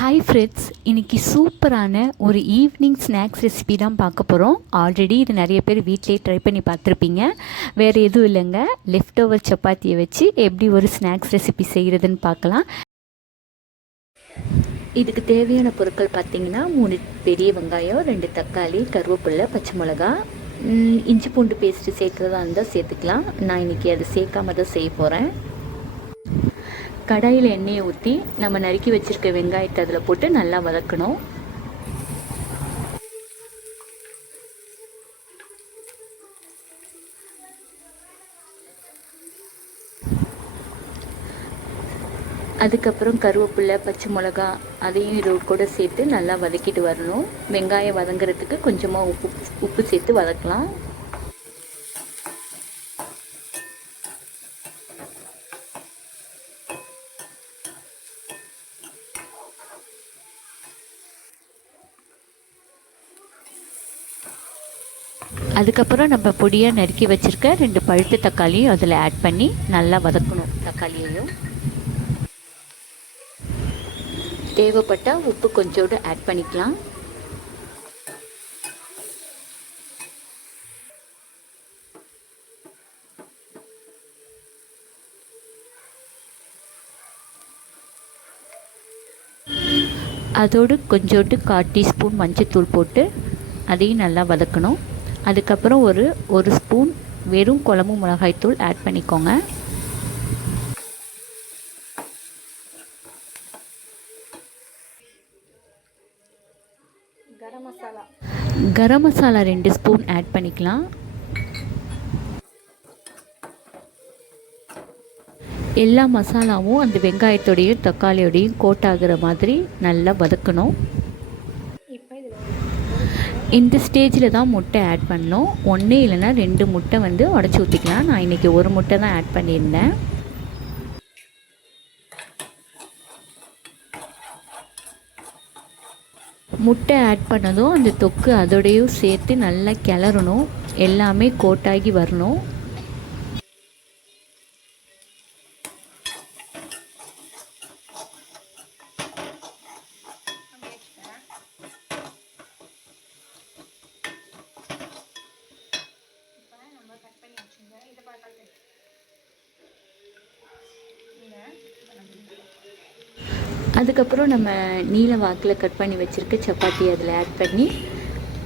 Hi friends, இன்றைக்கி சூப்பரான ஒரு ஈவினிங் ஸ்நாக்ஸ் ரெசிபி தான் பார்க்க போகிறோம். ஆல்ரெடி இது நிறைய பேர் வீட்டிலே ட்ரை பண்ணி பார்த்துருப்பீங்க. வேறு எதுவும் இல்லைங்க, லெஃப்ட் ஓவர் சப்பாத்தியை வச்சு எப்படி ஒரு ஸ்நாக்ஸ் ரெசிபி செய்கிறதுன்னு பார்க்கலாம். இதுக்கு தேவையான பொருட்கள் பார்த்திங்கன்னா 3 பெரிய வெங்காயம், 2 தக்காளி, கருவேப்பிலை, பச்சை மிளகா, இஞ்சி பூண்டு பேஸ்ட்டு சேர்க்குறதா இருந்தால் சேர்த்துக்கலாம். நான் இன்றைக்கி அதை சேர்க்காம தான் செய்ய போகிறேன். கடாயில் எண்ணெயை ஊற்றி நம்ம நறுக்கி வச்சுருக்க வெங்காயத்தை அதில் போட்டு நல்லா வதக்கணும். அதுக்கப்புறம் கருவேப்பிலை, பச்சை மிளகா அதையும் இது கூட சேர்த்து நல்லா வதக்கிட்டு வரணும். வெங்காயம் வதங்கிறதுக்கு கொஞ்சமாக உப்பு சேர்த்து வதக்கலாம். அதுக்கப்புறம் நம்ம பொடியாக நறுக்கி வச்சுருக்க 2 பழுத்த தக்காளியும் அதில் ஆட் பண்ணி நல்லா வதக்கணும். தக்காளியையும் தேவைப்பட்டால் உப்பு கொஞ்சோடு ஆட் பண்ணிக்கலாம். அதோடு கொஞ்சோண்டு 1/4 டீஸ்பூன் மஞ்சள்தூள் போட்டு அதையும் நல்லா வதக்கணும். அதுக்கப்புறம் ஒரு ஸ்பூன் வெறும் குழம்பு மிளகாய்த்தூள் ஆட் பண்ணிக்கோங்க. கரம் மசாலா 2 ஸ்பூன் ஆட் பண்ணிக்கலாம். எல்லா மசாலாவும் அந்த வெங்காயத்தோடையும் தக்காளியோடையும் கோட் ஆகிற மாதிரி நல்லா வதக்கணும். இந்த ஸ்டேஜில் தான் முட்டை ஆட் பண்ணணும். 1 இல்லைன்னா 2 முட்டை உடச்சி ஊற்றிக்கலாம். நான் இன்றைக்கி 1 முட்டை தான் ஆட் பண்ணியிருந்தேன். முட்டை ஆட் பண்ணதும் அந்த தொக்கு அதோடையும் சேர்த்து நல்லா கிளறணும். எல்லாமே கோட்டாகி வரணும். அதுக்கப்புறம் நம்ம நீல வாக்கில் கட் பண்ணி வச்சுருக்க சப்பாத்தி அதில் ஆட் பண்ணி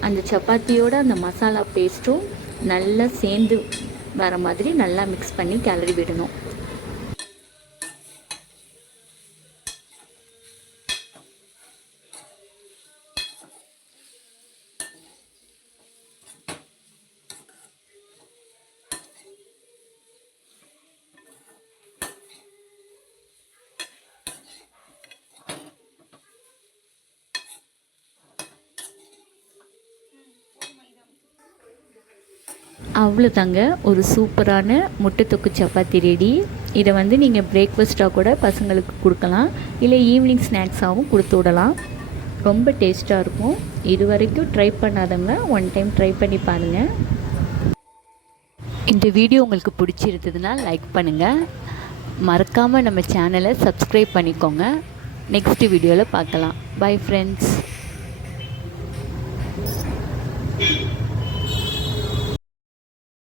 அந்த சப்பாத்தியோட அந்த மசாலா பேஸ்ட்டும் நல்லா சேர்ந்து வர மாதிரி நல்லா மிக்ஸ் பண்ணி கிளறி விடணும். அவ்வளோதாங்க, ஒரு சூப்பரான முட்டை தொக்கு சப்பாத்தி ரெடி. இதை நீங்கள் பிரேக்ஃபாஸ்ட்டாக கூட பசங்களுக்கு கொடுக்கலாம், இல்லை ஈவினிங் ஸ்நாக்ஸாகவும் கொடுத்து விடலாம். ரொம்ப டேஸ்ட்டாக இருக்கும். இது வரைக்கும் ட்ரை பண்ணாதவங்க 1 டைம் ட்ரை பண்ணி பாருங்கள். இந்த வீடியோ உங்களுக்கு பிடிச்சிருந்ததுன்னா லைக் பண்ணுங்கள். மறக்காமல் நம்ம சேனலை சப்ஸ்கிரைப் பண்ணிக்கோங்க. நெக்ஸ்ட் வீடியோவில் பார்க்கலாம். Bye friends.